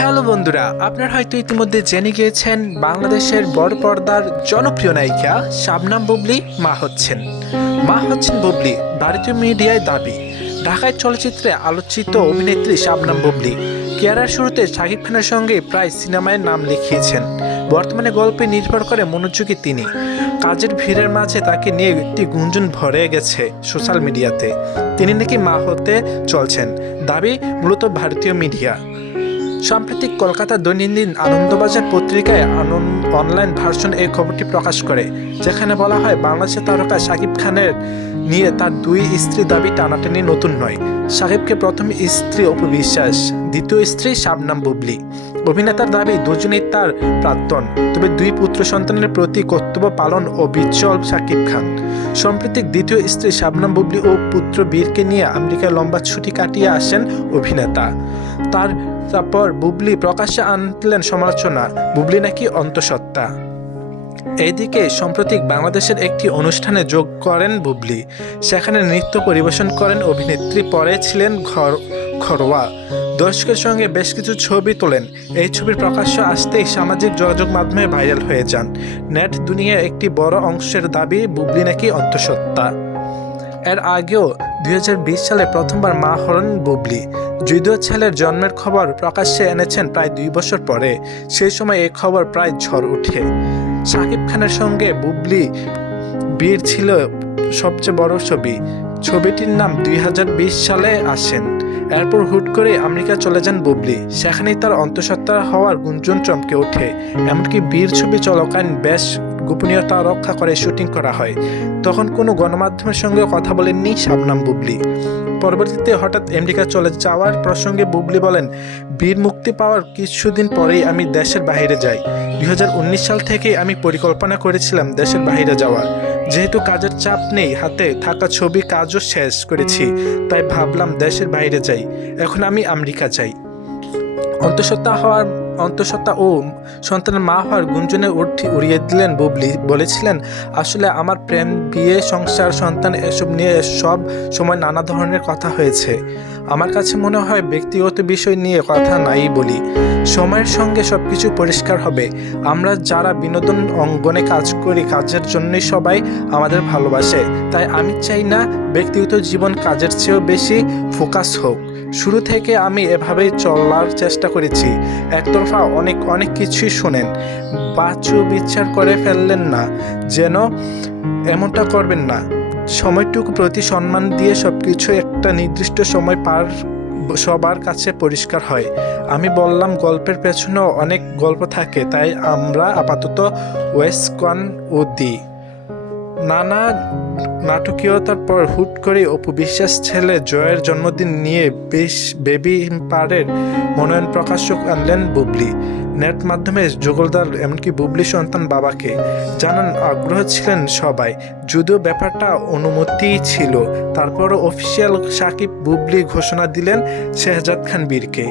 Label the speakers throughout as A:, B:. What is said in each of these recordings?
A: Hello বন্ধুরা, আপনারা হয়তো ইতিমধ্যে জেনে গিয়েছেন, বাংলাদেশের বড় পর্দার জনপ্রিয় নায়িকা শাবনাম বুবলি মা হচ্ছেন। মা হচ্ছেন বুবলি, ভারতীয় মিডিয়ায় দাবি। ঢাকায় চলচ্চিত্রে আলোচিত অভিনেত্রী শাবনাম বুবলি কেয়ারার শুরুতে শাকিব খানের সঙ্গে প্রায় সিনেমায় নাম লিখিয়েছেন। বর্তমানে গল্পে নির্ভর করে মনোযোগী তিনি। কাজের ভিড়ের মাঝে তাকে নিয়ে একটি গুঞ্জন ভরে গেছে সোশ্যাল মিডিয়াতে। তিনি নাকি মা হতে চলছেন, দাবি মূলত ভারতীয় মিডিয়া। সাম্প্রতিক কলকাতা দৈনন্দিন আনন্দবাজার পত্রিকায় অনলাইন ভার্সন এই খবরটি প্রকাশ করে, যেখানে বলা হয়, বাংলাদেশের তারকা শাকিব খানের নিয়ে তার দুই স্ত্রী দাবি টানাটানি নতুন নয়। সাকিবকে প্রথম স্ত্রী অপু বিশ্বাস দ্বিতীয় স্ত্রী শাবনাম বুবলি। অভিনেতার দাবি, দুজনেই তার প্রাক্তন। তবে দুই পুত্র সন্তানের প্রতি কর্তব্য পালন ও বিচ্ছল শাকিব খান। সম্প্রতি দ্বিতীয় স্ত্রী শাবনাম বুবলি ও পুত্র বীরকে নিয়ে আমেরিকায় লম্বা ছুটি কাটিয়ে আসেন অভিনেতা। তার তারপর বুবলি প্রকাশ্যে আনলেন সমালোচনা। বুবলি নাকি অন্তঃসত্ত্বা। এইদিকে সম্প্রতি বাংলাদেশের একটি অনুষ্ঠানে যোগ করেন বুবলি। সেখানে নৃত্য পরিবেশন করেন অভিনেত্রী। পরে ছিলেন ঘর, ঘরোয়া। দর্শকের সঙ্গে বেশ কিছু ছবি তোলেন। এই ছবির প্রকাশ্য আসতেই সামাজিক যোগাযোগ মাধ্যমে ভাইরাল হয়ে যান। নেট দুনিয়ার একটি বড় অংশের দাবি, বুবলি নাকি অন্তঃসত্ত্বা? এর আগেও দুই হাজার বিশ সালে প্রথমবার মা হরণ বুবলি। যদিও ছেলের জন্মের খবর প্রকাশ্যে এনেছেন প্রায় দুই বছর পরে, সেই সময় এই খবর প্রায় ঝড় ওঠে শাকিব খানের সঙ্গে বুবলি বীর ছিল সবচেয়ে বড় ছবি। ছবিটির নাম দুই হাজার বিশ সালে আসেন। এরপর হুট করে আমেরিকা চলে যান বুবলি। সেখানেই তার অন্তঃসত্ত্বা হওয়ার গুঞ্জন চমকে ওঠে। এমনকি বীর ছবি চলকালীন বেশ গোপনীয়তা রক্ষা করে শুটিং করা হয়। তখন কোনো গণমাধ্যমের সঙ্গে কথা বলেননি শাবনাম বুবলি। পরবর্তীতে হঠাৎ আমেরিকা চলে যাওয়ার প্রসঙ্গে বুবলি বলেন, বীর মুক্তি পাওয়ার কিছুদিন পরেই আমি দেশের বাইরে যাই। দুই হাজার উনিশ সাল থেকে আমি পরিকল্পনা করেছিলাম দেশের বাইরে যাওয়ার। যেহেতু কাজের চাপ নেই, হাতে থাকা ছবি, কাজও শেষ করেছি, তাই ভাবলাম দেশের বাইরে যাই। এখন আমি আমেরিকা যাই। অন্তঃসত্ত্বা হওয়ার অন্তঃসত্ত্বা ও সন্তানের মা হওয়ার গুঞ্জনে উঠি উড়িয়ে দিলেন বুবলি। বলেছিলেন, আসলে আমার প্রেম, বিয়ে, সংসার, সন্তান, এসব নিয়ে সব সময় নানা ধরনের কথা হয়েছে। আমার কাছে মনে হয় ব্যক্তিগত বিষয় নিয়ে কথা নাই বলি। সময়ের সঙ্গে সব কিছু পরিষ্কার হবে। আমরা যারা বিনোদন অঙ্গনে কাজ করি, কাজের জন্যই সবাই আমাদের ভালোবাসে। তাই আমি চাই না ব্যক্তিগত জীবন কাজের চেয়েও বেশি ফোকাস হোক। শুরু থেকে আমি এভাবেই চলার চেষ্টা করেছি। একতরফা অনেক অনেক কিছুই শোনেন। বাচু বিচার করে ফেললেন না, যেন এমনটা করবেন না। সময়টুকু প্রতি সম্মান দিয়ে সব কিছু একটা নির্দিষ্ট সময় পার সবার কাছে পরিষ্কার হয়। আমি বললাম, গল্পের পেছনেও অনেক গল্প থাকে, তাই আমরা আপাতত ওয়েস্কন ও দিই নানা নাটকীয়তার পর হুট করে অপু বিশ্বাস ছেলে জয়ের জন্মদিন নিয়ে বেশ বেবি পারের মনোনয়ন প্রকাশক আনলেন বুবলি। নেট মাধ্যমে যুগলদার, এমনকি বুবলি সন্তান বাবাকে। জানান, আগ্রহ ছিলেন সবাই। যদিও ব্যাপারটা অনুমতি ছিল, তারপরও অফিসিয়াল সাকিব বুবলি ঘোষণা দিলেন শেহজাদ খান বীরকে।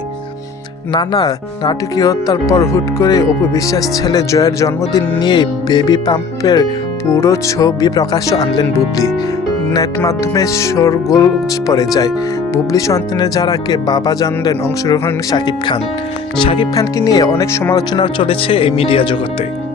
A: নানা নাটকীয়তার পর হুট করে অপু বিশ্বাস ছেলে জয়ের জন্মদিন নিয়ে বেবি পাম্পের পুরো ছবি প্রকাশ্য আনলেন বুবলি। নেট মাধ্যমে শোরগোল পড়ে যায়। বুবলি সন্তানের যারাকে বাবা জানলেন, অংশগ্রহণ সাকিব খান। সাকিব খানকে নিয়ে অনেক সমালোচনা চলেছে এই মিডিয়া জগতে।